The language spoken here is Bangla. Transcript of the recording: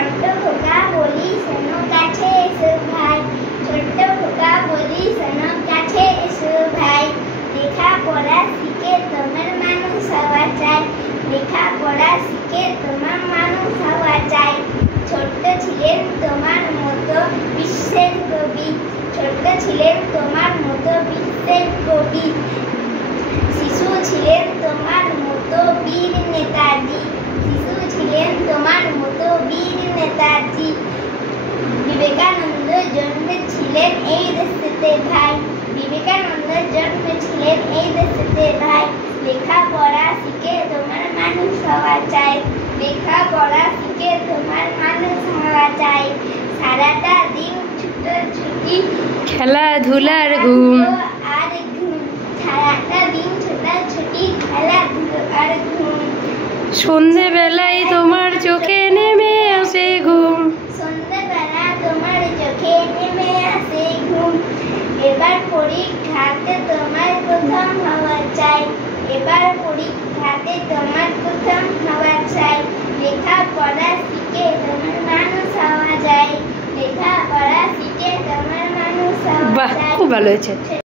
ছোট্ট খোকা বলি শোনো কাছে এসো ভাই, ছোট্ট খোকা বলি শোনো কাছে এসো ভাই। লেখাপড়া শিখে তোমার মানুষ হওয়া চাই, লেখাপড়া শিখে তোমার মানুষ হওয়া চাই। ছোট্ট ছিলেন তোমার মতো বিশ্বের কবি, ছোট্ট ছিলেন তোমার মতো বিশ্বের কবি। শিশু ছিলেন তোমার মতো বীর নেতাজি, শিশু ছিলেন তোমার মতো বীর নেতাজি। বিবেকানন্দ জন্মেছিলেন এই দেশেতে ভাই, বিবেকানন্দ জন্মেছিলেন এই দেশেতে ভাই। লেখাপড়া শিখে তোমার মানুষ হওয়া চাই, লেখাপড়া শিখে তোমার মানুষ হওয়া চাই। সারাটা দিন ছুটোছুটি, খেলাধুলার ঘুম আর ঘুম, সারাটা দিন ছোটাছুটি, খেলাধুলো আর ঘুম। সন্ধেবেলায় তোমার চোখে নেমে আসে ঘুম, সন্ধ্যাবেলা তোমার চোখে নেমে আসে ঘুম। এবার পরীক্ষাতে তোমার প্রথম হওয়া চাই, এবার পরীক্ষাতে তোমার প্রথম হওয়া চাই। লেখাপড়া শিখে তোমার মানুষ হওয়া যায়, লেখাপড়া শিখে তোমার মানুষ হওয়া বাহ যায়। খুব ভালো হয়েছে।